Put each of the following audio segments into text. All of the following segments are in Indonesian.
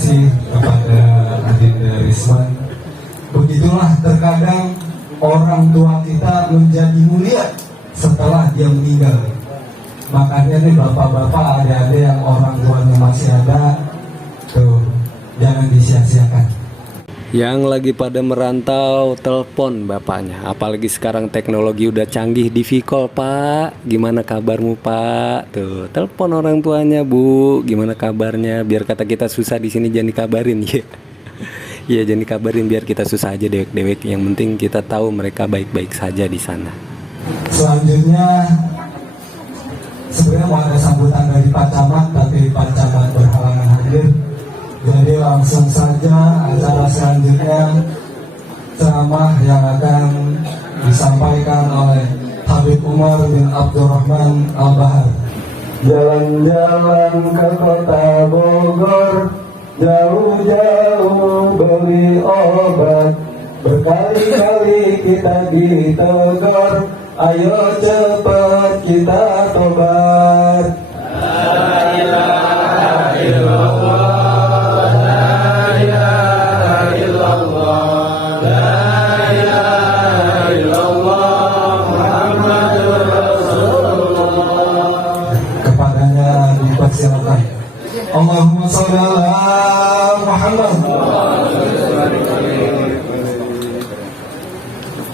kasih kepada Adinda Rizwan. Begitulah terkadang orang tua kita menjadi mulia setelah dia meninggal. Makanya nih bapak-bapak, adik-adik yang orang tuanya masih ada, tuh jangan disia-siakan. Yang lagi pada merantau, telepon bapaknya. Apalagi sekarang teknologi udah canggih, di video call, Pak. Gimana kabarmu, Pak? Tuh, telepon orang tuanya, Bu. Gimana kabarnya? Biar kata kita susah di sini jangan dikabarin, ya. Iya, jangan dikabarin biar kita susah aja dewek-dewek. Yang penting kita tahu mereka baik-baik saja di sana. Selanjutnya sebenarnya mau ada sambutan dari Pak Camat, tapi Pak Camat berhalangan hadir. Jadi langsung saja acara selanjutnya, ceramah yang akan disampaikan oleh Habib Umar bin Abdurrahman Al-Bahar. Jalan-jalan ke kota Bogor, jauh-jauh beli obat, berkali-kali kita ditegur, ayo cepat kita tobat. La ilaha illallah. Silakan. Allahumma sholli ala Muhammad.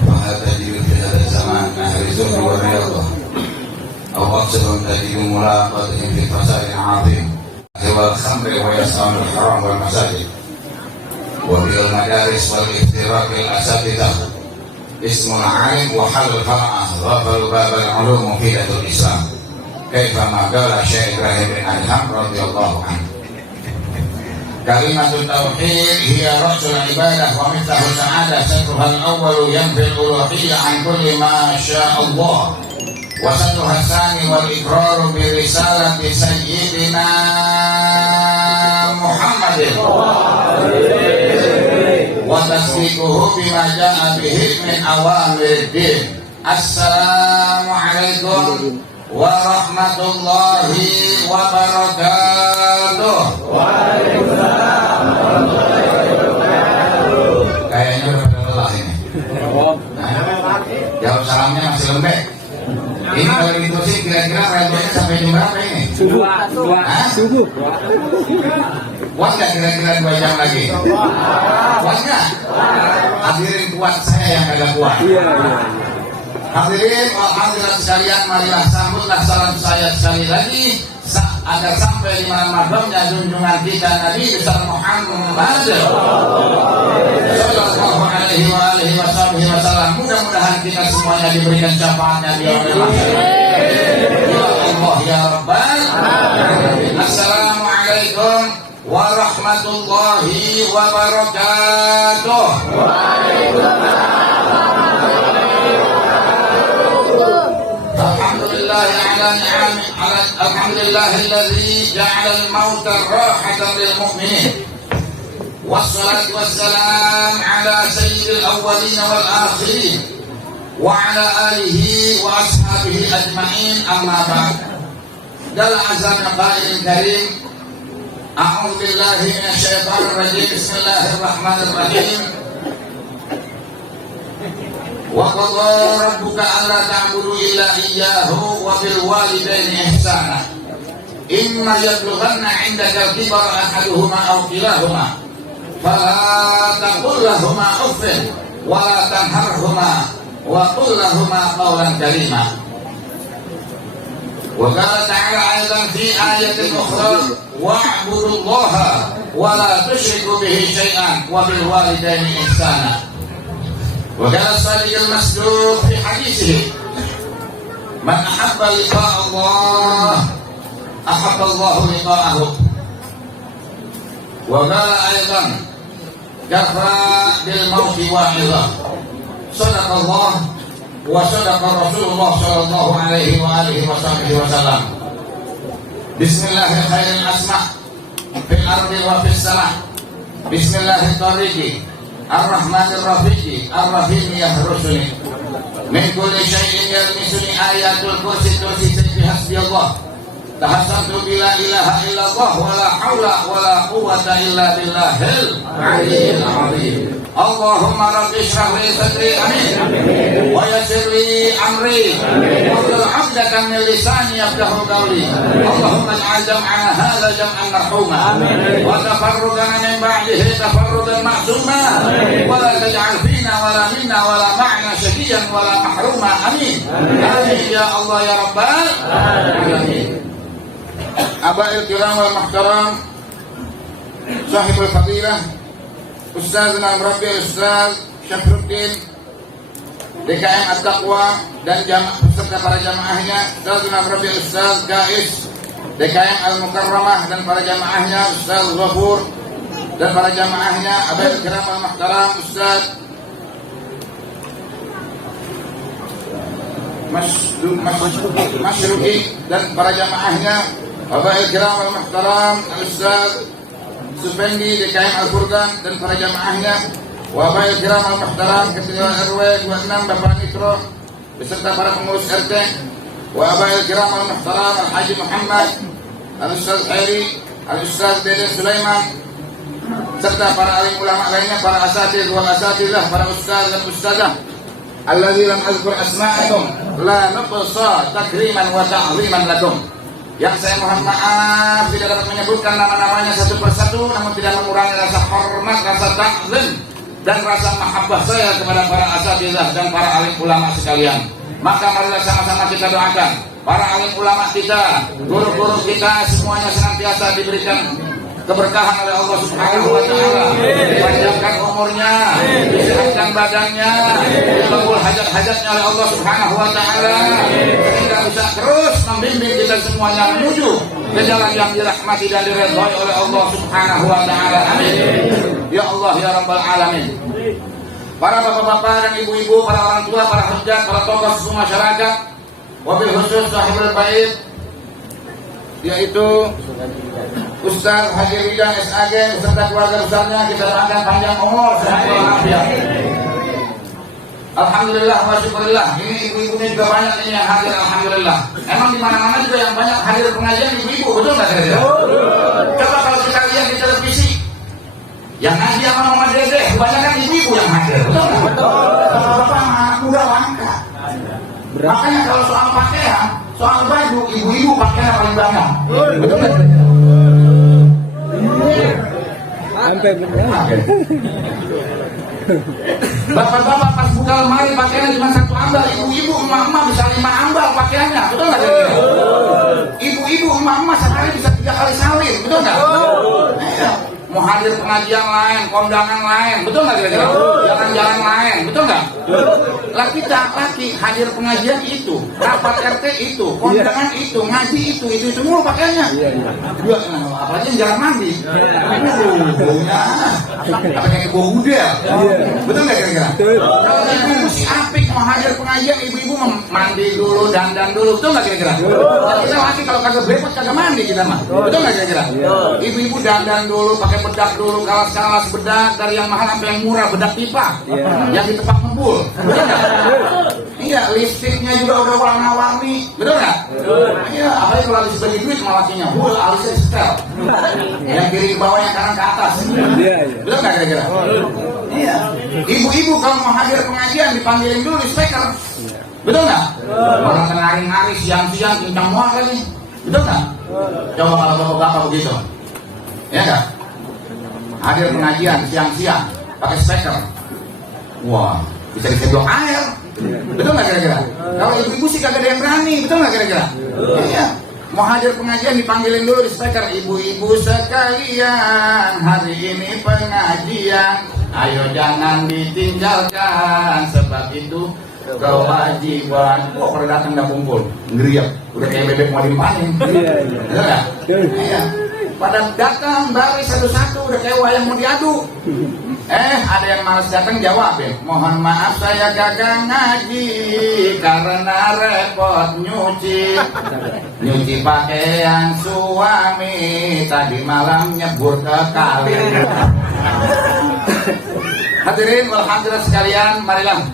وهذا في هذا الزمان أهل الزهد والرياضة أو قصدهم تجد ملاقاتهم في فساد عظيم هو الخمر ويسعون الحرام والمساجد وفي المدارس والافتراق الأساتذة اسم عالم وحل الفرعة غفلوا باب العلوم مفيدة الإسلام كيفما قال الشيخ إبراهيم بن أدهم رضي الله عنه كلمة التوحيد هي رأس العبادة ومفتاح السعادة سترها الأول ينفي الألوهية عن كل ما شاء الله وسترها الثاني والإقرار برسالة سيدنا محمد وتصديقه بما جاء به من أوامر الدين. السلام عليكم warahmatullahi wabarakatuh. Waalaikumsalam warahmatullahi wabarakatuh. Kayaknya udah pada lelah ini. Jawab salamnya masih lembek. Ini kalau gitu sih kira-kira radionya sampai jam berapa ini? Subuh. Kuat nggak kira-kira 2 jam lagi? Kuat nggak? Hadirin kuat, saya yang kagak kuat. Iya. Hadirin hadirat sekalian, marilah sambutlah salam saya sekali lagi agar sampai di malam maghribnya junjungan kita Nabi besar Muhammad sallallahu alaihi wa alihi wasallam. Mudah-mudahan kita semuanya diberikan syafaatnya di yaumil mahsyar. Ya Allah ya Rabbal alamin. Assalamualaikum warahmatullahi wabarakatuh. Waalaikumsalam. الحمد لله الذي جعل الموت راحة للمؤمنين والصلاة والسلام على سيد الأولين والآخرين وعلى آله وأصحابه أجمعين أما بعد. قال أعزائي القائل الكريم أعوذ بالله من الشيطان الرجيم بسم الله الرحمن الرحيم وقضى ربك ألا تعبدوا إلا إياه وبالوالدين إحسانا إما يبلغن عندك الكبر أحدهما أو كلاهما فلا تقل لهما أف ولا تنهرهما وقل لهما قولا كريما. وقال تعالى أيضا في آية أخرى واعبدوا الله ولا تشركوا به شيئا وبالوالدين إحسانا. وكان الصادق المصدوق في حديثه من أحب لقاء الله أحب الله لقاءه. وقال أيضا كفى بالموت واعظة. صدق الله وصدق رسول الله صلى الله عليه وآله وصحبه وسلم. بسم الله خير الأسماء في الأرض وفي السماء. بسم الله الطريق الرحمن الرحيم الرحيم يحرسني من كل شيء يلمسني آيات الكرسي ترسي حسبي الله tahassantu bila ilaha illallah wala haula wala quwwata illa billahil aliyyil azim. Allahumma rabbi shrah li sadri amin wa yassir li amri wahlul 'uqdatam min lisani yafqahu qawli. Allahumma ij'al jam'ana hadza jam'an marhuma wa tafarraqana min ba'dihi tafarruqan ma'suma wa la taj'al fina wa la minna wa la ma'na shaqiyan wa la mahruma. Amin. Amin ya Allah ya rabbal alamin. Abail kiram wal muhtaram, sahibul fadilah Ustazna Murabbi Ustaz Syafruddin DKM At-Taqwa dan beserta para jamaahnya, Ustazna Murabbi Ustaz Gais DKM Al-Mukarramah dan para jamaahnya, Ustaz Ghafur dan para jamaahnya, Abail kiram wal muhtaram Ustaz Masyruqi dan para jamaahnya, Abail kiram wal muhtaram Ustaz Supendi DKM Al-Furqan dan para jamaahnya, Wabail kiram al-muhtaram Ketua RW 26 Bapak Nitro beserta para pengurus RT, Wabail kiram al-muhtaram Al-Haji Muhammad Al-Ustaz Khairi, Al-Ustaz Deden Sulaiman serta para alim ulama lainnya, para asatidz wal asatidzah, para ustaz dan ustazah alladzi lam azkur asma'akum la naqsa takriman wa ta'ziman lakum. Yang saya mohon maaf tidak dapat menyebutkan nama-namanya satu persatu, namun tidak mengurangi rasa hormat, rasa takzim dan rasa mahabbah saya kepada para asatidz dan para alim ulama sekalian. Maka marilah sama-sama kita doakan para alim ulama kita, guru-guru kita semuanya senantiasa diberikan keberkahan oleh Allah Subhanahu wa taala, dipanjangkan umurnya, disehatkan badannya, dikabul hajat-hajatnya oleh Allah Subhanahu wa taala, sehingga bisa terus membimbing kita semuanya menuju ke jalan yang dirahmati dan diridhai oleh Allah Subhanahu wa taala. Amin. Ya Allah ya rabbal alamin. Para bapak-bapak dan ibu-ibu, para orang tua, para hujjah, para tokoh seluruh masyarakat, wabil khusus sahibul bait yaitu Ustaz Haji Ridha SAG beserta keluarga besarnya, kita doakan panjang umur sehat walafiat. Alhamdulillah wa syukurillah. Ini ibu-ibunya juga banyak ini yang hadir, alhamdulillah. Emang di mana-mana juga yang banyak hadir pengajian ibu-ibu, betul nggak kira-kira? Coba kalau kita lihat di televisi, yang ngaji sama Mama Dede, kebanyakan ibu-ibu yang hadir, betul nggak? Bapak anak muda langka. Makanya kalau soal pakaian, soal baju, ibu-ibu pakaian paling banyak, betul nggak? Sampai benar. Bapak-bapak pas buka lemari pakaiannya cuma satu ambal, ibu-ibu emak-emak bisa 5 ambal pakaiannya, betul nggak kira-kira? Ibu-ibu emak-emak sehari bisa 3 kali salin, betul nggak? Mau hadir pengajian lain, kondangan lain, betul nggak kira-kira? Jalan-jalan lain, betul nggak? Lah kita laki hadir pengajian itu, rapat RT itu, kondangan itu, ngaji itu mulu pakaiannya. Dua, apalagi yang jarang mandi. Baunya, apa kayak bau gudel. Betul nggak kira-kira? Kalau ibu-ibu si apik mau hadir pengajian, ibu-ibu mandi dulu, dandan dulu, betul nggak kira-kira? Kita laki kalau kagak berepot kagak mandi kita mah, betul nggak kira-kira? Ibu-ibu dandan dulu, pakai bedak dulu, kalas-kalas bedak dari yang mahal sampai yang murah, bedak pipa, yang di tempat ngebul, betul nggak? Iya, lipstiknya juga udah warna-warni, betul nggak? Iya, apalagi kalau habis bagi duit malah lakinya, alisnya setel, yang kiri ke bawah, yang kanan ke atas, betul nggak kira-kira? Iya, ibu-ibu kalau mau hadir pengajian dipanggilin dulu di speaker, betul nggak? Orang nari-nari siang-siang kencang muak lagi, betul nggak? Coba kalau bapak-bapak begitu, ya nggak? Hadir pengajian siang-siang pakai speaker, wah bisa disedot air, betul nggak kira-kira? Kalau ibu-ibu sih kagak ada yang berani, betul nggak kira-kira? Iya. Mau hadir pengajian dipanggilin dulu di speaker, ibu-ibu sekalian, hari ini pengajian, ayo jangan ditinggalkan, sebab itu kewajiban. Oh, kalau datang nggak kumpul, ngeriak, udah kayak bebek mau dipanen, betul nggak? Iya. Pada datang baris satu-satu udah kayak wayang mau diadu. Ada yang malas datang jawab ya, mohon maaf saya gagal ngaji karena repot nyuci pakaian suami, tadi malam nyebur ke kali. Hadirin alhamdulillah sekalian, marilah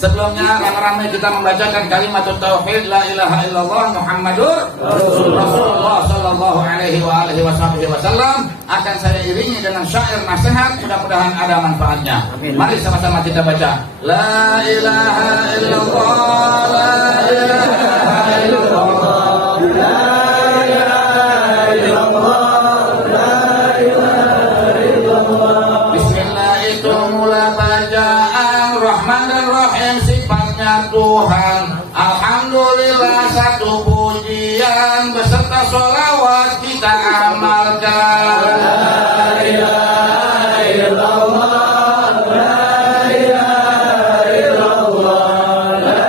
Sebelumnya ramai-ramai kita membacakan kalimat tauhid la ilaha illallah Muhammadur Rasulullah sallallahu alaihi wa alihi wasallam. Akan saya iringi dengan syair nasihat, mudah-mudahan ada manfaatnya. Mari sama-sama kita baca. La ilaha illallah, la ilaha illallah, la ilaha illallah, la ilaha illallah. Bismillah itu mula bacaan, Rahman dan Rahim sifatnya Tuhan. Alhamdulillah satu pujian beserta sholawat kita amalkan. La ilaha illallah, la ilaha illallah, la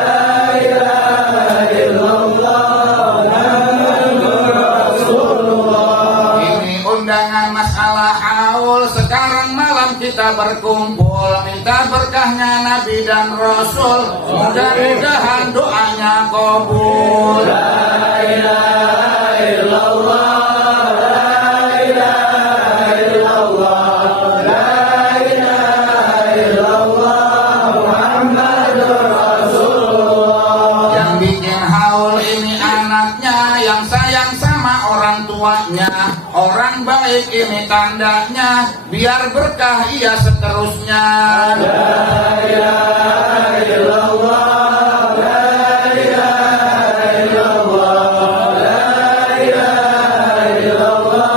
ilaha illallah, Muhammadur Rasulullah. Ini undangan masalah haul, sekarang malam kita berkumpul minta berkahnya Nabi dan Rasul, mudah-mudahan doanya kabul. La ilaha illallah, la ilaha illallah, la ilaha illallah, Muhammadur Rasulullah. Yang bikin haul ini anaknya, yang sayang sama orang tuanya. Orang baik ini tandanya, biar berkah ia seterusnya. La ilaha illallah, la ilaha illallah, la ilaha illallah,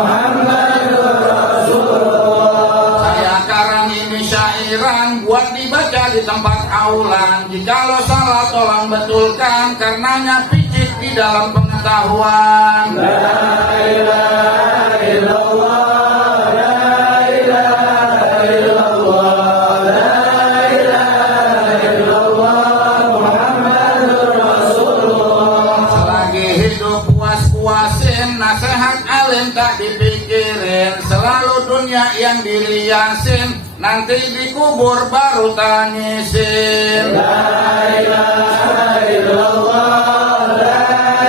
Muhammadur Rasulullah. Saya karang ini syairan buat dibaca di tempat aulan. Jikalau salah tolong betulkan, karenanya picit di dalam pengetahuan. La ilaha illallah, la ilaha illallah, la ilaha illallah, Muhammadur Rasulullah. Selagi hidup puas-puasin, nasihat alim tak dipikirin. Selalu dunia yang diriasin, nanti dikubur baru tangisin. La ilaha illallah, la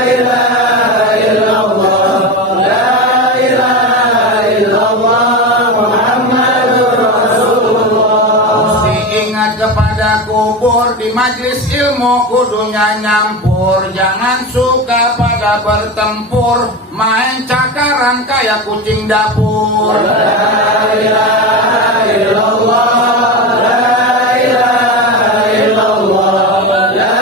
ilaha illallah, la ilaha illallah, Muhammadur Rasulullah. Mesti ingat kepada kubur, di majlis ilmu kudunya nyampur. Jangan suka pada bertempur, main cakaran kayak kucing dapur. La ilaha illallah, la ilaha illallah, la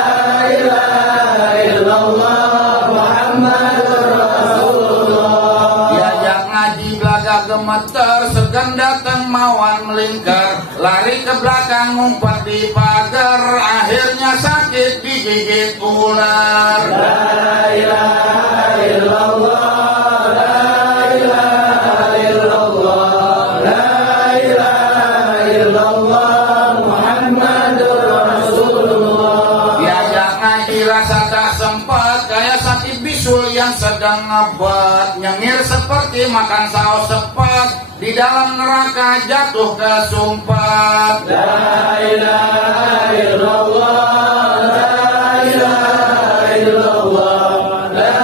ilaha illallah, Muhammadur Rasulullah. Diajak ngaji belaga gemeter, segan datang mawan melingkar. Lari ke belakang ngumpet di pagar, akhirnya sakit digigit ular. La ilaha illallah, la ilaha illallah, la ilaha illallah, Muhammadur Rasulullah. Diajak ngaji rasa tak sempat, kayak sakit bisul yang sedang ngebat. Nyengir seperti makan saus sepat, di dalam neraka jatuh kesumpat. La ilaha illallah, la ilaha illallah, la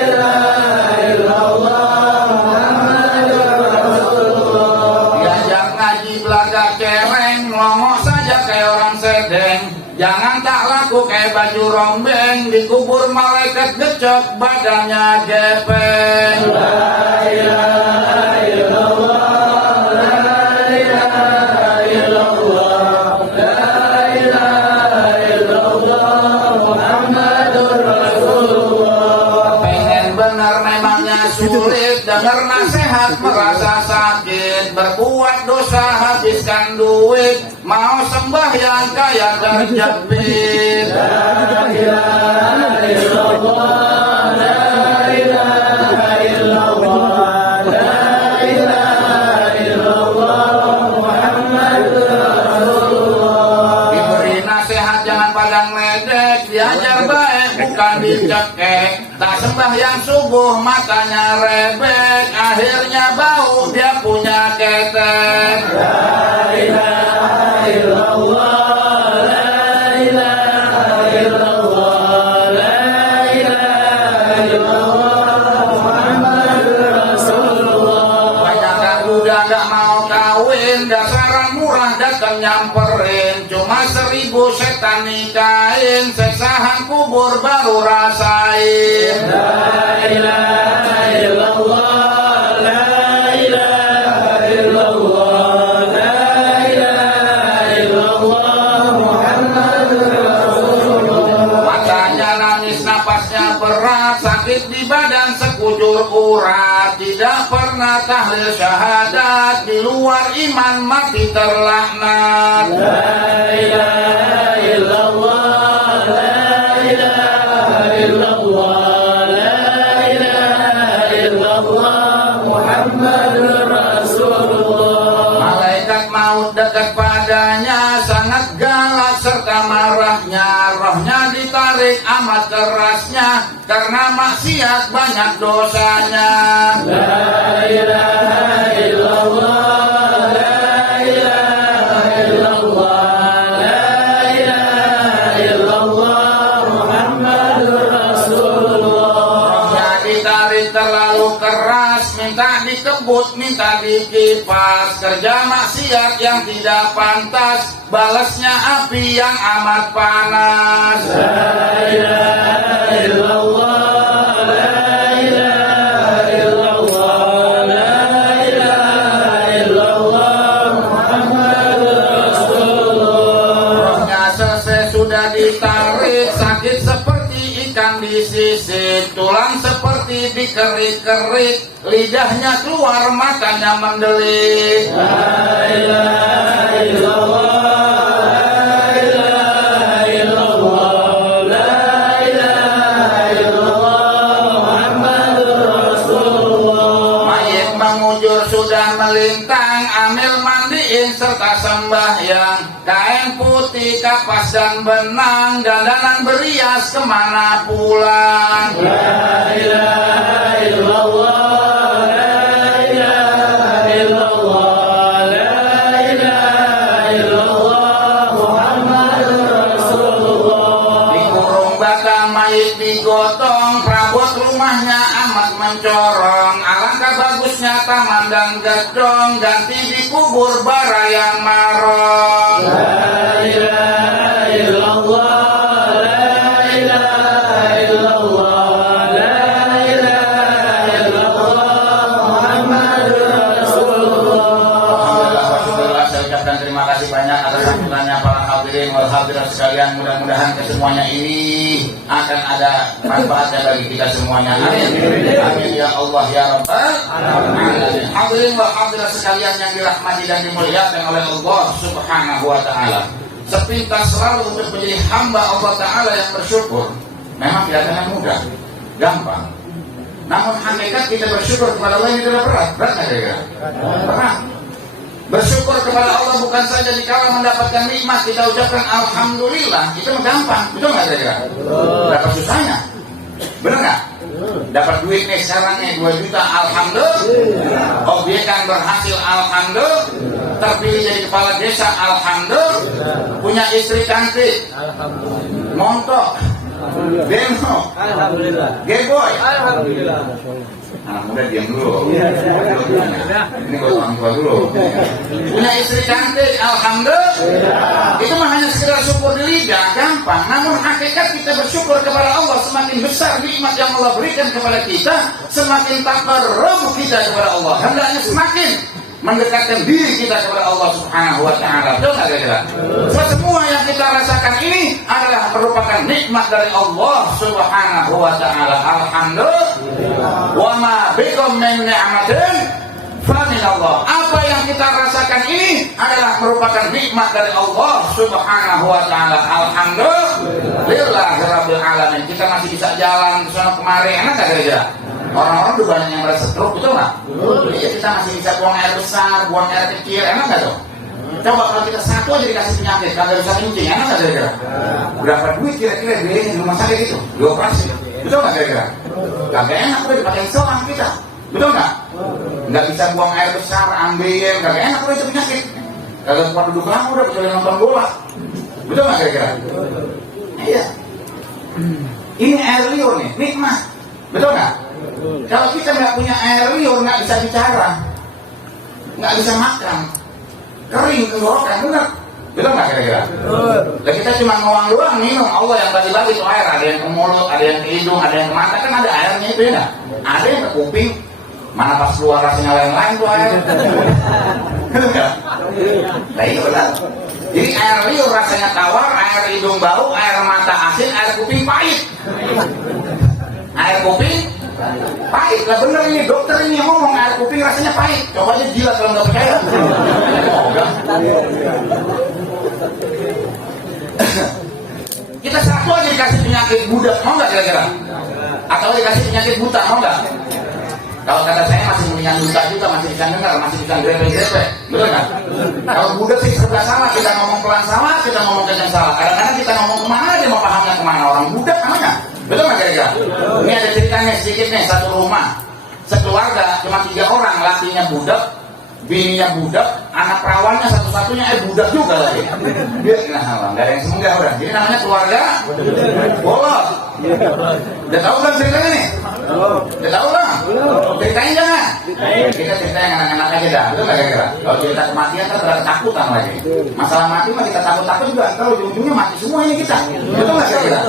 ilaha illallah, Muhammadur Rasulullah. Diajak ngaji belaga kereng, ngomong saja kayak orang sedeng. Jangan tak laku kayak baju rombeng, dikubur malaikat gecek badannya gepeng. La ilaha illallah, la ilaha illallah, la ilaha illallah, Muhammadur Rasulullah. Pengen benar memangnya sulit, dengar nasihat merasa sakit, berbuat dosa habiskan duit, mau sembahyang kayak terjepit. La ilaha illallah, la ilaha illallah, la ilaha illallah, Muhammadur Rasulullah. Diberi nasihat jangan pandang ledek, diajar baik bukan dicekek. Tak sembahyang subuh matanya rebek, akhirnya bau dia punya ketek. La ilaha illallah, la ilaha illallah, la ilaha illallah, Muhammadur Rasulullah. Banyak udah gak mau kawin, dasaran murah datang nyamperin, cuma 1000 wani kain, sesahan kubur baru rasain. La ilaha illallah, la ilaha illallah, la ilaha illallah, Muhammadur Rasulullah. Matanya nangis, napasnya berat, sakit di badan sekujur urat, tidak pernah tahlil syahadat, di luar iman mati terlaknat. La ilaha illallah, la ilaha illallah, la ilaha illallah, Muhammadur Rasulullah. Malaikat maut dekat padanya, sangat galak serta marahnya, rohnya ditarik amat kerasnya, karena maksiat banyak dosanya. La ilaha illallah, la ilaha illallah, la ilaha illallah, Muhammadur Rasulullah. Rohnya ditarik terlalu keras, minta dikebut, minta dikipas, kerja maksiat yang tidak pantas, balasnya api yang amat panas. La ilaha illallah, la ilaha illallah, la ilaha illallah, Muhammadur Rasulullah. Rohnya selesai sudah ditarik, sakit seperti ikan disisik, tulang seperti dikerik-kerik, lidahnya keluar, matanya mendelik. La ilaha illallah, la ilaha illallah, la ilaha illallah, Muhammadur Rasulullah. Mayit mengujur sudah melintang, ambil mandiin serta sembahyang, kain putih, kapas dan benang, dandanan berias kemana pulang. La ilaha illallah, la ilaha illallah, la ilaha illallah, Muhammadur Rasulullah. Dikurung batang mayit digotong, perabot rumahnya amat mencorong, alangkah bagusnya taman dan gedong, ganti dikubur bara yang marong. La ilaha illallah, la ilaha illallah, la ilaha illallah, Muhammadur Rasulullah. Alhamdulillah, saya ucapkan terima kasih banyak atas sambutannya para hadirin wal hadirat sekalian. Mudah-mudahan kesemuanya ini akan ada manfaatnya bagi kita semuanya. Amin. Amin ya Allah ya Rabbal alamin. Hadirin wal hadirat sekalian yang dirahmati dan dimuliakan oleh Allah Subhanahu wa taala. Sepintas selalu untuk menjadi hamba Allah taala yang bersyukur. Memang kelihatannya mudah, gampang. Namun hakikat kita bersyukur kepada Allah ini tidak berat. Berat nggak kira-kira? Berat. Bersyukur kepada Allah bukan saja dikala mendapatkan nikmat kita ucapkan alhamdulillah, itu gampang, betul nggak kira-kira? Dapat susahnya, benar nggak? Dapat duit nih sekarang nih 2 juta, alhamdulillah. Obyekan berhasil, alhamdulillah. Terpilih jadi kepala desa, alhamdulillah. Punya istri cantik, montok, bemo, geboy, Alhamdulillah. anak muda diam dulu. Ini buat orang tua dulu. Punya istri cantik, alhamdulillah. Itu mah hanya sekedar syukur di lidah, gampang. Namun hakikat kita bersyukur kepada Allah, semakin besar nikmat yang Allah berikan kepada kita, semakin taqarrub kita kepada Allah. Hendaknya semakin mendekatkan diri kita kepada Allah Subhanahu wa taala. Betul enggak kira-kira? Semua yang kita rasakan ini adalah merupakan nikmat dari Allah Subhanahu wa taala. Alhamdulillah. Wa ma bikum min ni'matin fa min Allah. Apa yang kita rasakan ini adalah merupakan nikmat dari Allah Subhanahu wa taala. Alhamdulillahirabbil alamin. Kita masih bisa jalan ke sana kemari, enak enggak kira-kira? Orang-orang udah banyak yang merasa stroke, betul nggak? Iya, kita masih bisa buang air besar, buang air kecil, enak nggak tuh? Coba kalau kita satu aja dikasih penyakit, kagak bisa kencing, enak nggak kira-kira? Berapa duit kira-kira biayanya di rumah sakit itu? Dioperasi, betul nggak kira-kira? Kagak enak udah dipakai seorang kita, betul nggak? Nggak bisa buang air besar, ambil, kagak enak udah itu penyakit. Kagak kuat duduk lama udah kecuali nonton bola, betul nggak kira-kira? Iya. Ini air liur nih, nikmat, betul nggak? Kalau kita nggak punya air liur, nggak bisa bicara, nggak bisa makan, kering tenggorokan, benar, Betul nggak kira-kira? Lah kita cuma ngomong doang minum, Allah yang bagi-bagi tuh air, ada yang ke mulut, ada yang ke hidung, ada yang ke mata, kan ada airnya itu ya nggak? Ada yang ke kuping, mana pas keluar rasanya lain-lain tuh air. Betul nggak? Nah iya benar. Jadi air liur rasanya tawar, air hidung bau, air mata asin, air kuping pahit. Air kuping pahit, lah bener ini dokter ini yang ngomong air kuping rasanya pahit. Coba aja jilat kalau nggak percaya. Kita satu aja dikasih penyakit budak, mau nggak kira-kira? Atau dikasih penyakit buta, mau nggak? Kalau kata saya masih mendingan buta juga, masih bisa dengar, masih bisa grepe-grepe, betul nggak? Kalau budak sih serba salah, kita ngomong pelan salah, kita ngomong kencang salah. Kadang-kadang kita ngomong kemana aja mau pahamnya kemana, orang budak namanya. Betul nggak kira-kira? Ini ada ceritanya sedikit nih, satu rumah, sekeluarga cuma 3 orang, lakinya budak, bininya budak, anak perawannya satu-satunya budak juga lagi. Dia nah, nggak ada yang semoga udah. Jadi namanya keluarga bolot. Udah tahu kan ceritanya nih? Udah tahu lah? Ceritain jangan? Kita cerita yang anak-anak aja dah. Betul nggak kira-kira? Kalau cerita kematian kan terlalu takutan lagi. Masalah mati mah kita takut-takut juga. Kalau ujung-ujungnya mati semua ini kita. Betul nggak kira-kira?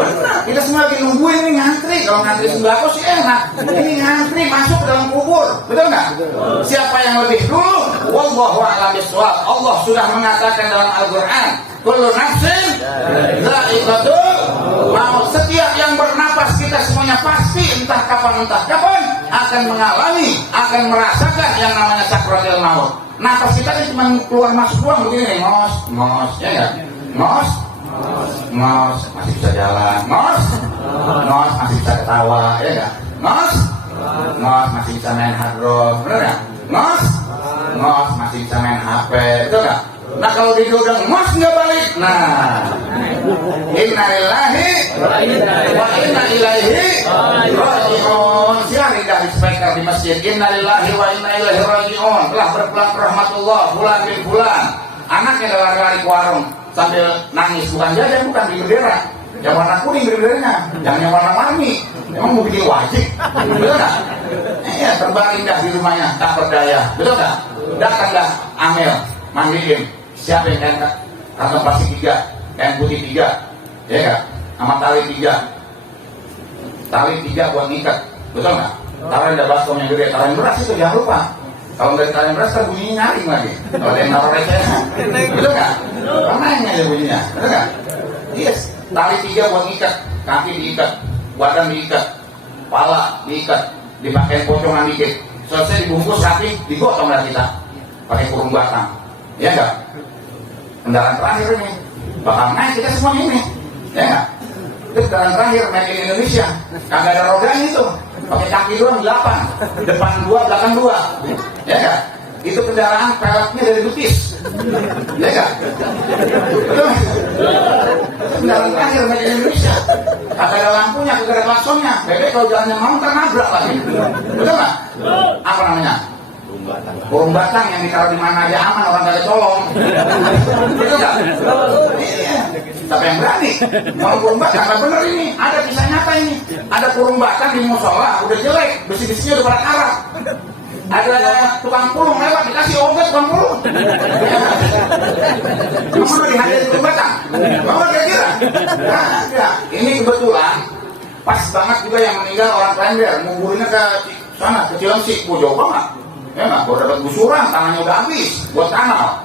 Benar. Kita semua lagi nungguin ini ngantri. Kalau ngantri sembako sih enak. Ini ngantri masuk ke dalam kubur. Betul nggak? Siapa yang lebih dulu? Wallahu a'lam bishawab. Allah sudah mengatakan dalam Al-Quran, kullu nafsin dha'iqatul maut. Setiap yang bernapas kita semuanya pasti entah kapan akan mengalami, akan merasakan yang namanya sakratul maut. Napas kita kan cuma keluar masuk doang begini, ngos, ya enggak? Ngos, masih bisa jalan, ngos, masih bisa ketawa, ya enggak? Ngos, masih bisa main hard rock, bener nggak? Ngos, masih bisa main HP, betul nggak? Nah kalau digodang ngos nggak balik, nah innalillahi wa inna ilaihi raji'un. Siarin dari speaker di masjid, innalillahi wa inna ilaihi raji'un. Telah berpulang ke rahmatullah bulan bin bulan. Anaknya lari-lari ke warung sambil nangis, bukan jajan, bukan di bendera yang warna kuning benderanya, jangan yang warna-warni. Emang mau bikin wajib, betul nggak? Iya, terbaring dah di rumahnya, tak berdaya, betul nggak? Datanglah Amel, mandiin. Siapa yang kantong plastik 3, kain putih 3, ya nggak? Sama tali 3 buat ngikat, betul nggak? Taruh ada baskom yang gede, taruh beras itu jangan lupa. Kalau nggak taruh beras kan bunyinya nyaring lagi. Kalau ada yang naruh receh, betul nggak? Ramainya ya bunyinya, betul nggak? Yes, tali 3 buat ngikat, kaki diikat, badan diikat, kepala diikat, dipakai pocongan dikit. Selesai dibungkus rapi, digotong lah kita pakai kurung batang, ya enggak? Kendaraan terakhir ini bakal naik kita semua ini, ya enggak? Itu kendaraan terakhir made in Indonesia, kagak ada rodanya itu, pakai kaki doang 8, depan 2, belakang 2, ya enggak? Itu kendaraan peleknya dari Butis, ya enggak? Betul? Kendaraan terakhir made in Indonesia, kagak ada lampunya, kagak ada klaksonnya, bebek kalau jalannya mau ntar nabrak lagi, betul nggak? Apa namanya? Burung batang yang ditaruh di mana aja aman, orang gak ada colong, betul nggak? Iya. Siapa yang berani? Mau burung batang, nggak bener ini. Ada kisah nyata ini. Ada burung batang di musola, udah jelek, besi-besinya udah pada karat. Ada tukang pulung lewat, dikasih obat tukang pulung. Kamu dihadirin burung batang? Kamu kira-kira? Nah, ini kebetulan pas banget juga yang meninggal orang Klender, nguburinnya ke sana, ke Cilengsi, jauh banget. Ya nggak, baru dapat gusuran, tangannya udah habis buat kanal,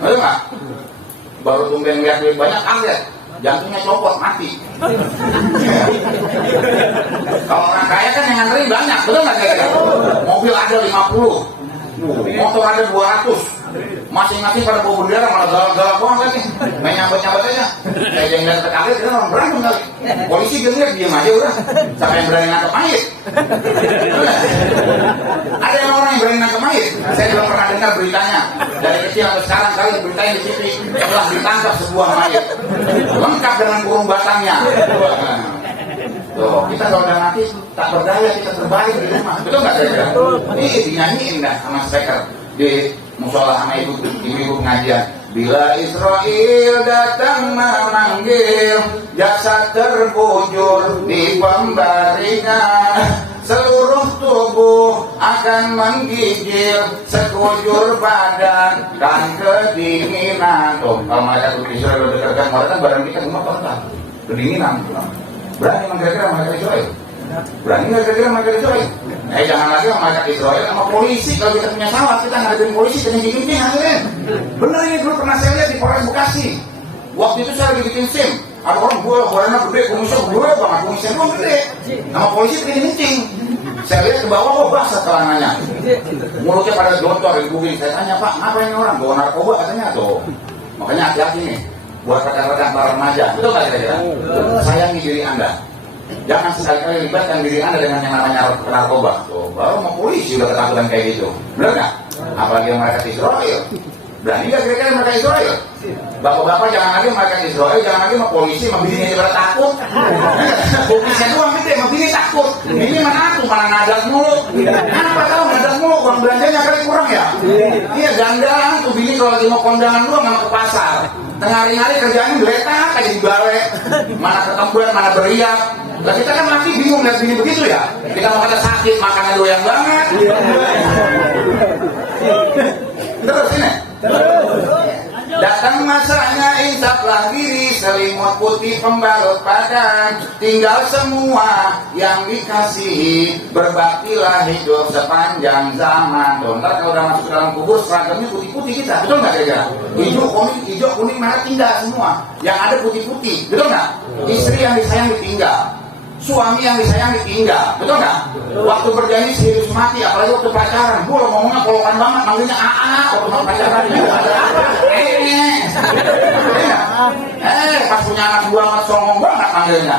betul nggak? Baru tumben lihat duit banyak kaget, jantungnya copot mati. Kalau orang kaya kan yang nganterin banyak, betul nggak kira-kira? Mobil ada 50, motor ada 200, masing-masing pada bawa bendera, malah galak-galak banget lagi, main nyabet-nyabet aja. Kayak yang lihat terkaget, kita orang berantem kali. Polisi gengir, diem aja udah, sampai yang berani nangkep mayit. Ada yang orang yang berani nangkep mayit. Saya juga pernah dengar beritanya dari kecil sampai sekarang kali beritanya di TV telah ditangkap sebuah mayit lengkap dengan burung batangnya. Tuh, kita kalau udah mati tak berdaya, kita terbaring di rumah, betul nggak saya? Ini dinyanyiin dah sama speaker di musola sama ibu pengajian. Bila Israel datang memanggil, jasad terbujur di pembaringan, seluruh tubuh akan akan menggigil sekujur badan dan kedinginan. Tuh, kalau malaikat Israel udah dekat mereka badan kita semua kotor, kedinginan. Berani kira-kira malaikat Israel? Berani nggak kira-kira malaikat Israel? Jangan lagi sama malaikat Israel sama polisi. Kalau kita punya salah, kita ngadepin polisi kencing-kencing hadirin. Bener ini dulu pernah saya lihat di Polres Bekasi. Waktu itu saya lagi bikin SIM. Ada orang buahnya gede, kumisnya gede banget, kumisnya gua gede. Sama polisi kencing-kencing. Saya lihat ke bawah, oh basah celananya. Mulutnya pada jontor, diguging. Saya tanya, Pak, ngapain ini orang? Bawa narkoba katanya tuh. Makanya hati-hati nih, buat rekan-rekan para remaja. Betul nggak kira-kira? Sayangi diri Anda. Jangan sekali-kali libatkan diri Anda dengan yang namanya narkoba. Tuh, baru mau polisi udah ketakutan kayak gitu. Benar nggak? Apalagi yang mereka Israel. Berani nggak kira-kira mereka Israel? Bapak-bapak jangan lagi mereka Israel, jangan lagi sama polisi, sama bininya juga takut. Polisinya doang gede, sama bini takut. Bini mana aku, mana ngadat mulu. Kenapa tahu ngadat mulu, uang belanjanya kali kurang ya? Iya, gandalan tuh bini kalau lagi mau kondangan doang sama ke pasar. Tengah hari-hari kerjanya geletak aja di balai. Mana ketempuan, mana beriak. Lah kita kan laki bingung lihat bini begitu ya. Kita mau kata sakit, makannya doyan banget. Terus ini. Datang masanya insaplah diri, selimut putih pembalut badan, tinggal semua yang dikasihi, berbaktilah hidup sepanjang zaman. Tuh, ntar kalau udah masuk ke dalam kubur seragamnya putih-putih kita, betul nggak kira-kira? Hijau kuning merah tinggal semua, yang ada putih-putih, betul nggak? Istri yang disayang ditinggal, suami yang disayang ditinggal, betul nggak? Waktu berjanji serius mati, apalagi waktu pacaran, gue ngomongnya polokan banget, manggilnya AA waktu pacaran. Pas punya anak dua amat songong banget manggilnya.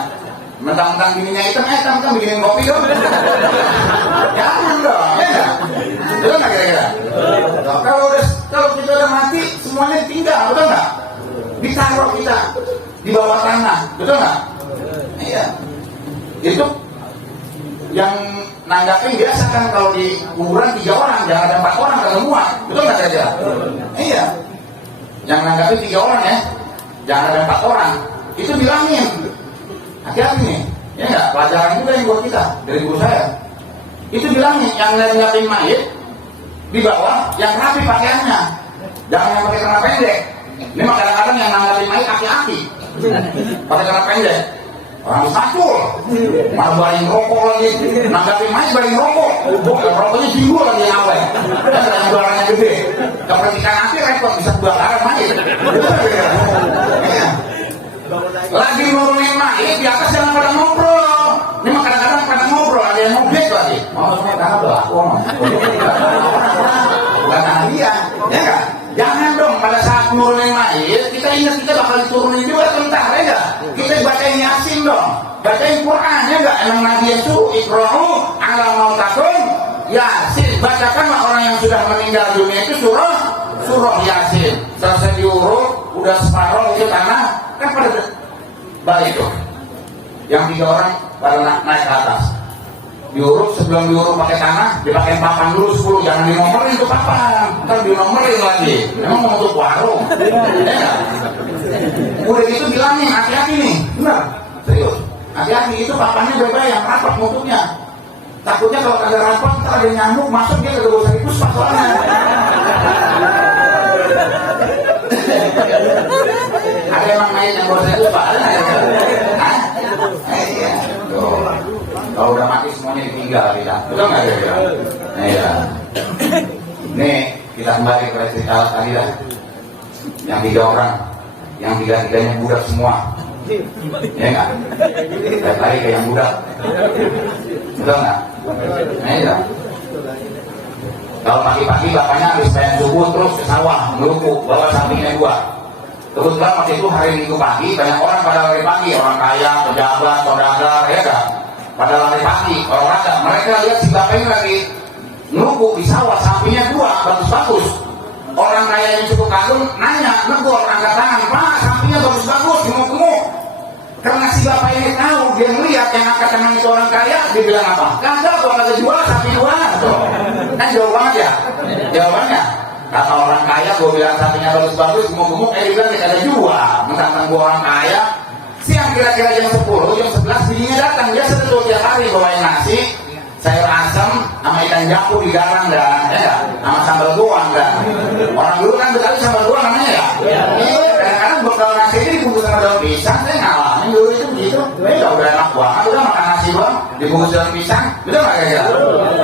Mentang-mentang bininya hitam, kan bikinin kopi dong. Jangan dong, ya nggak? Betul nggak kira-kira? Kalau kita udah mati, semuanya ditinggal, betul nggak? Ditaruh kita di bawah tanah, betul nggak? Iya. Itu yang nanggapin biasa kan kalau di kuburan 3 orang, jangan ada 4 orang kalau muat, betul nggak kira-kira? Iya. Yang nanggapin 3 orang ya, jangan ada 4 orang. Itu bilangin, hati-hati nih, ya nggak? Pelajaran juga yang buat kita dari guru saya. Itu bilangin, yang nanggapin mayit di bawah, yang rapi pakaiannya, jangan yang pakai celana pendek. Ini mah kadang-kadang yang nanggapin mayit aki-aki, pakai celana pendek. Orang sakul, malah baling rokok lagi, nanggapin mayit baling rokok, rokoknya jiwa lagi yang awet, yang barangnya gede, kepercikan api repot bisa kebakaran mayit. Lagi nurunin mayit di atas jangan pada ngobrol. Ini mah kadang-kadang pada ngobrol, ada yang ngobek lagi. Mau semua tanah berlaku, bukan tanah dia, ya nggak? Jangan dong pada saat nurunin mayit kita ingat kita bakal diturunin juga bentar, ya nggak? Kita bacain Yasin dong, bacain Quran, ya nggak? Emang Nabi yang suruh ikra'u ala mautakum Yasin, bacakanlah orang yang sudah meninggal dunia itu surah Yasin. Selesai diurut, udah separuh itu tanah kan pada balik tuh. Yang 3 orang pada naik ke atas. Diurut, sebelum diurut pakai tanah, dipakai papan dulu 10, jangan dinomorin tuh papan, ntar dinomorin lagi. Emang mau tutup warung, ya? Udah gitu bilangin, hati-hati nih, bener, serius, hati-hati itu papannya berbayang, rapat nutupnya. Takutnya kalau kagak rapat, ntar ada nyamuk masuk dia kagak usah dipuspas soalnya. Ada emang main yang bosan itu pak? Ada nggak? Iya. Kalau udah mati semuanya ditinggal kita, betul nggak kira-kira? Iya. Nih kita kembali ke cerita tadi lah. Yang 3 orang, yang 3-3-nya budak semua, ya nggak? Lari ke yang budak, betul nggak? Iya. Kalau pagi-pagi bapaknya habis bayar subuh terus ke sawah ngelupuk bawa sampingnya 2. Kebetulan waktu itu hari Minggu pagi banyak orang pada lari pagi, orang kaya, pejabat, saudagar, ya kan? Pada lari pagi, olahraga. Mereka lihat si bapak ini lagi ngelupuk di sawah sampingnya 2, bagus-bagus. Orang kaya yang cukup kagum nanya, negor, angkat tangan, Pak, sampingnya bagus-bagus, gemuk-gemuk. Karena si bapak ini tahu, dia melihat yang angkat tangan itu orang kaya, dia bilang apa? Kagak, gua kagak jual, sapi 2. Kan jauh banget ya jawabannya. Kata orang kaya, gue bilang sapinya bagus-bagus, gemuk-gemuk, dia bilang dia kagak jual. Mentang-mentang gue orang kaya, siang kira-kira jam 10, jam 11 bininya datang. Dia setelah tiap hari bawain nasi, sayur asam, sama ikan jaku digarang dah, ya, sama sambal goang dah. Orang dulu kan Betawi sambal goang namanya ya. Iya, kadang-kadang bekal nasi ini dibungkus sama daun pisang, saya ngalamin dulu itu begitu. Ya udah enak banget, udah makan nasi doang, dibungkus daun pisang, udah nggak kayak gitu.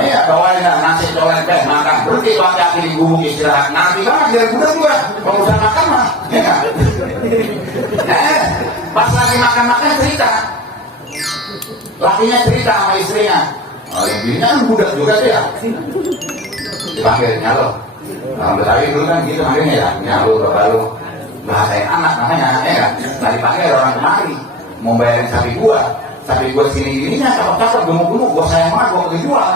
Iya, bawain dah nasi colek teh makan, berhenti waktu kaki di gubuk istirahat, nanti banget dari budak gua, kalau udah makan mah, ya. Pas lagi makan-makan cerita, lakinya cerita sama istrinya. Oh, ibunya kan budak juga tuh ya. Dipanggil nyalo. Kalau Betawi dulu kan gitu manggilnya ya, nyalo, baru bahasain anak namanya, ya kan? Tadi panggil orang kemari, mau bayarin sapi gua sini bininya cakep-cakep, gemuk-gemuk, gua sayang banget, gua kejual.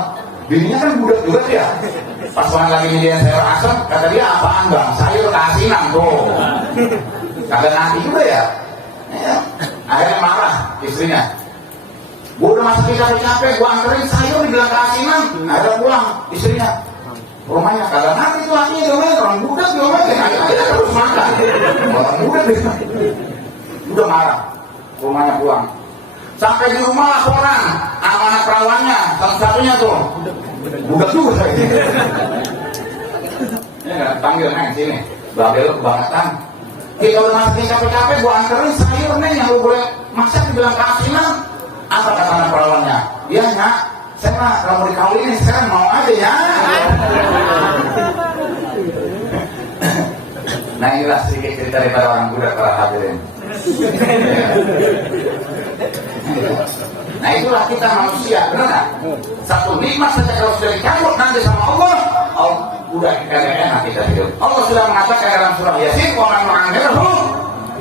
Bininya kan budak juga tuh ya. Pas orang lagi nyediain sayur asem, kata dia apaan bang? Sayur keasinan tuh. Kagak nanti juga ya. Akhirnya marah istrinya. Gue udah masakin capek-capek, gue anterin sayur dibilang keasinan. Akhirnya pulang istrinya. Rumahnya kagak nanti tuh lakinya diomelin, orang budak diomelin. Akhirnya terus makan. Orang budak dia. Udah marah. Rumahnya pulang. Sampai di rumah laporan sama anak perawannya, salah satunya tuh budak juga. Ya nggak, panggil neng sini. Babel lo kebangetan. Kita udah masakin capek-capek, gue anterin sayur neng yang lu boleh masak dibilang keasinan. Apa kata anak perawannya? Iya nak, saya mah kalau mau dikawinin sekarang mau aja ya. Nah inilah sedikit cerita daripada orang budak para hadirin. Nah itulah kita manusia, benar nggak? Satu nikmat saja kalau sudah dicabut nanti sama Allah, udah enak kita hidup. Allah sudah mengatakan dalam surah Yasin, "Wa man nu'ammirhu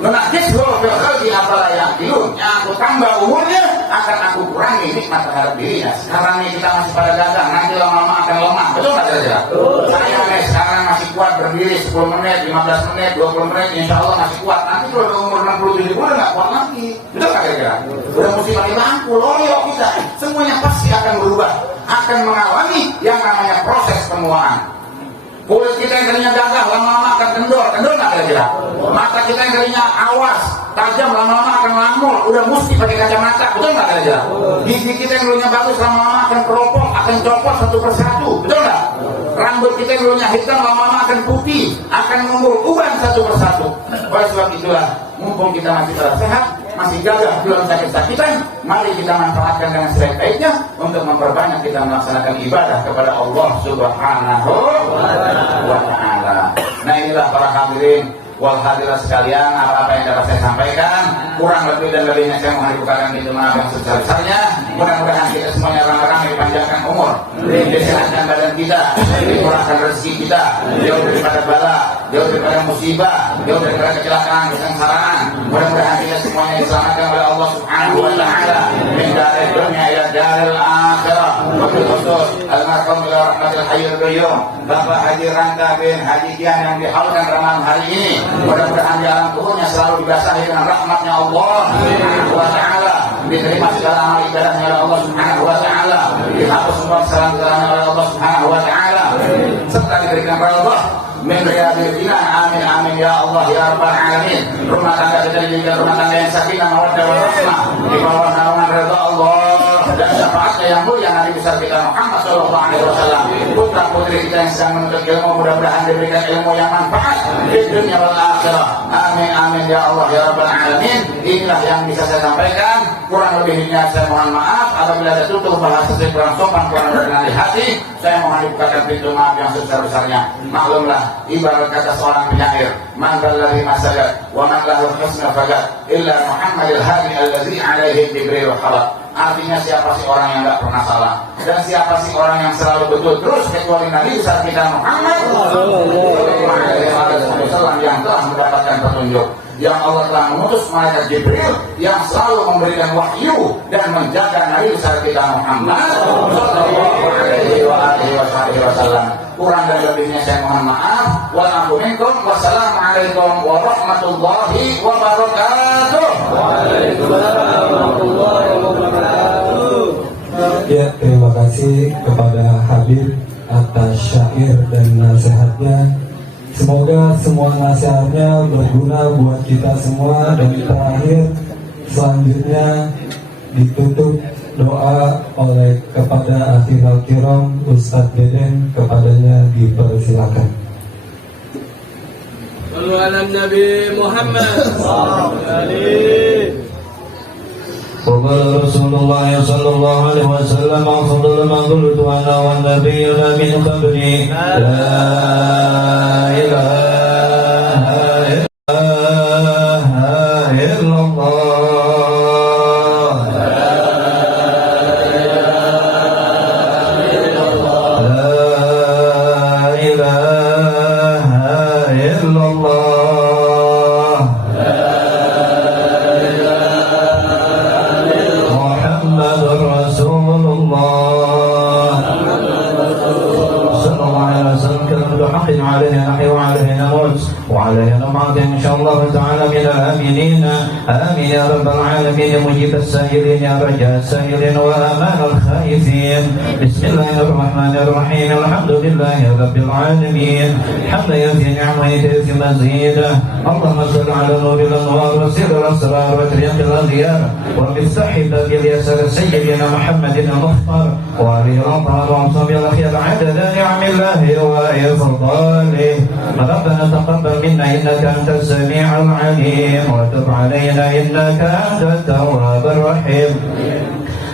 nunaqishu fil khalqi afala ya'qilun." Yang aku tambah umurnya akan aku kurangi nikmat terhadap dirinya. Sekarang ini kita masih pada dagang, nanti lama-lama akan lemah. Betul nggak kira-kira? Saya nih sekarang masih kuat berdiri 10 menit, 15 menit, 20 menit, insya Allah masih kuat. Nanti kalau umur 60-70 udah nggak kuat lagi. Betul nggak kira-kira? Udah mesti pakai lampu, loyo kita. Semuanya pasti akan berubah, akan mengalami yang namanya proses penuaan. Kulit kita yang tadinya gagah lama-lama akan kendor nggak kira-kira? Mata kita yang tadinya awas, tajam lama-lama akan lamul, udah mesti pakai kacamata, betul nggak kira-kira? Gigi kita yang dulunya bagus lama-lama akan keropong, akan copot satu persatu, betul nggak? Rambut kita yang dulunya hitam lama-lama akan putih, akan mengubah satu persatu. Oleh sebab itulah, mumpung kita masih sehat, masih gagah, belum sakit-sakitan, mari kita manfaatkan dengan sebaik-baiknya untuk memperbanyak kita melaksanakan ibadah kepada Allah Subhanahu wa Ta'ala. Nah inilah para hadirin wal hadirat sekalian, apa-apa yang dapat saya sampaikan, kurang lebih dan lebihnya saya mohon dibukakan pintu maaf yang sebesar-besarnya. Mudah-mudahan kita semuanya ramai-ramai dipanjangkan umur, disehatkan badan kita, dikurangkan rezeki kita, jauh daripada bala, jauh daripada musibah, jauh daripada kecelakaan, kesengsaraan. Mudah-mudahan kita semuanya diselamatkan oleh Allah Subhanahu wa Ta'ala min daril dunya ila daril akhirah. Wabil khusus almarhum ila rahmatil hayyul qayyum Bapak Haji Rangga bin Haji Kian yang dihaulkan Ramadan hari ini. Mudah-mudahan di alam kuburnya selalu dibasahi dengan rahmatnya Allah Subhanahu wa Ta'ala, diterima segala amal ibadahnya oleh Allah Subhanahu wa Ta'ala, dihapus semua kesalahan-kesalahannya oleh Allah Subhanahu wa Ta'ala, serta diberikan Allah min riyadil jinan. Amin amin ya Allah ya rabbal alamin. Rumah tangga kita dijadikan rumah tangga yang sakinah mawaddah warahmah, di bawah naungan ridha Allah dan syafaatnya yang mulia Nabi besar kita Muhammad sallallahu alaihi wasallam. Putra putri kita yang sedang menuntut ilmu, mudah-mudahan diberikan ilmu yang manfaat di dunia wal akhirah. Amin amin ya Allah ya rabbal alamin. Inilah yang bisa saya sampaikan, kurang lebihnya saya mohon maaf apabila ada tutur bahasa saya kurang sopan, kurang berkenan di hati. Saya mohon dibukakan pintu maaf yang sebesar-besarnya. Maklumlah, ibarat kata seorang penyair, man dalladhi masadat wa man lahu husna fagat illa Muhammadil hadi alladhi alaihi jibril khalat. Artinya siapa sih orang yang tidak pernah salah, dan siapa sih orang yang selalu betul terus, kecuali Nabi besar kita Muhammad SAW yang telah mendapatkan petunjuk, yang Allah telah mengutus malaikat Jibril yang selalu memberikan wahyu dan menjaga Nabi besar kita Muhammad SAW. Kurang dan lebihnya saya mohon maaf. Wassalamualaikum warahmatullahi wabarakatuh. Waalaikumsalam warahmatullahi wabarakatuh. Ya, terima kasih kepada Habib atas syair dan nasihatnya. Semoga semua nasihatnya berguna buat kita semua. Dan terakhir, selanjutnya ditutup doa oleh kepada Akhirul Kiram Ustadz Deden, kepadanya dipersilakan. Sallu ala Nabi Muhammad. وقال رسول الله صلى الله عليه وسلم أفضل ما قلت أنا والنبيون من قبلي لا إله إلا الله لا إله إلا الله محمد رسول الله صلى الله عليه وسلم كلمة حق عليه نحيا وعليه نموت وعليه نمات إن شاء الله تعالى من الآمنين آمين يا رب العالمين مجيب السائلين يا رجاء السائلين وأمان الخائفين بسم الله الرحمن الرحيم الحمد لله رب العالمين حمدا يفي نعمه في مزيده اللهم صل على نور الأنوار وسر الأسرار وتريق الأغيار ومفتاح باب اليسار سيدنا محمد المختار وعلي الأطهار وأصحاب الأخيار عدد نعم الله وإفضاله ربنا تقبل منا إنك أنت السميع العليم وتب علينا إنك أنت التواب الرحيم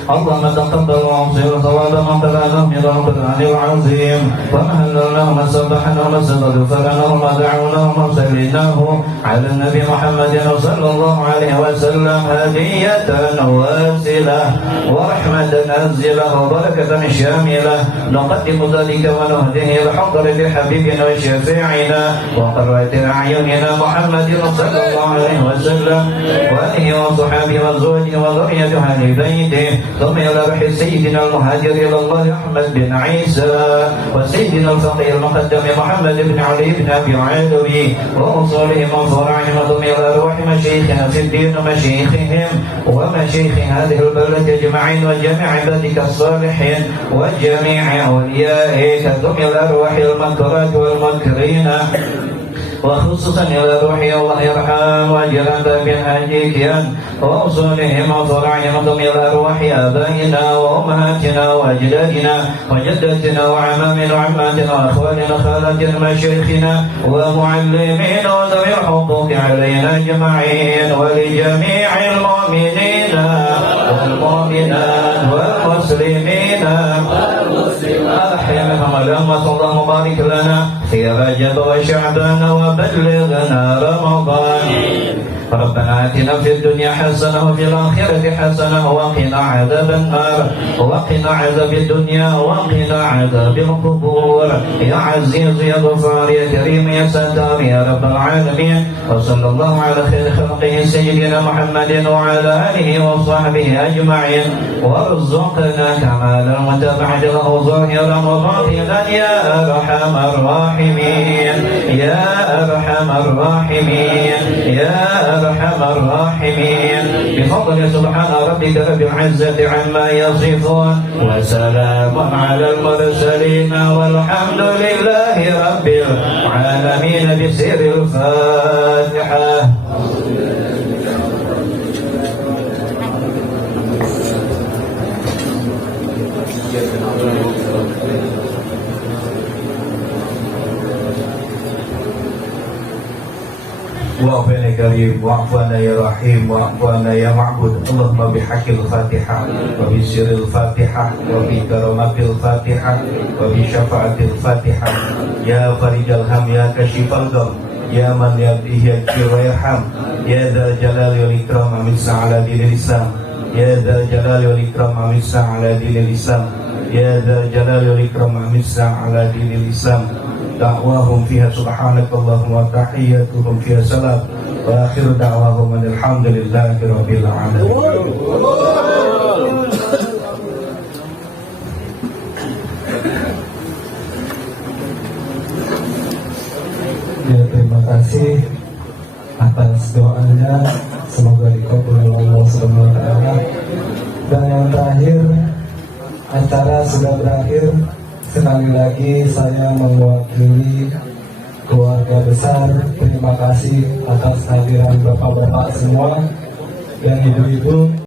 اللهم تقبل وأوصل ثواب ما قرأناه من القرآن العظيم وما هللناه وما سبحناه وما استغفرناه وما دعوناه وما صليناه على النبي محمد صلى الله عليه وسلم هدية واسلة ورحمة نازلة وبركة شاملة نقدم ذلك ونهديه بحضرة حبيبنا وشفيعنا وقرة أعيننا محمد صلى الله عليه وسلم وآله وصحبه وزوجه وذريته أهل بيته ثم إلى روح سيدنا المهاجر إلى الله أحمد بن عيسى وسيدنا الفقيه المقدم محمد بن علي بن أبي علوي وأصولهم وفرعهم ثم إلى روح مشايخنا في الدين ومشايخهم ومشايخ هذه البلدة أجمعين وجميع عبادك الصالحين وجميع أوليائك ثم إلى روح المنكرات والمنكرين وخصوصا إلى روح الله يرحم وجلال بن حجيكيان وأصولهم وفرعهم ثم إلى روح آبائنا وأمهاتنا وأجدادنا وجداتنا وعمامنا وعماتنا وأخوالنا وخالاتنا ومشايخنا ومعلمين وذوي الحقوق علينا أجمعين ولجميع المؤمنين والمؤمنات والمسلمين أحيانا اللهم اللهم بارك لنا في رجب وشعبان وبلغنا رمضان ربنا آتنا في الدنيا حسنة وفي الآخرة حسنة وقنا عذاب النار وقنا عذاب الدنيا وقنا عذاب القبور يا عزيز يا غفار يا كريم يا ستار يا رب العالمين وصلى الله على خير خلقه سيدنا محمد وعلى آله وصحبه أجمعين وارزقنا كمال المتابعة له ظاهرا وباطنا يا أرحم الراحمين يا أرحم الراحمين يا أرحم الراحمين بفضل سبحان ربك رب العزة عما يصفون وسلام على المرسلين والحمد لله رب العالمين بسر الفاتحة. وعفنا يا كريم وعفنا يا رحيم وعفنا يا معبود اللهم بحق الفاتحة وبسر الفاتحة وبكرامة الفاتحة وبشفاعة الفاتحة يا فرج الهم يا كشف الغم يا من يغفر ويرحم يا ذا الجلال والإكرام أمسنا على دين الإسلام يا ذا الجلال والإكرام أمسنا على دين الإسلام يا ذا الجلال والإكرام أمسنا على دين الإسلام دعواهم فيها سبحانك اللهم وتحياتهم فيها سلام وآخر دعواهم أن الحمد لله رب العالمين. Ya, terima kasih atas doanya, semoga dikabul oleh Allah Subhanahu wa taala. Dan yang terakhir, acara sudah berakhir. Sekali lagi saya mewakili keluarga besar, terima kasih atas kehadiran bapak-bapak semua dan ibu-ibu.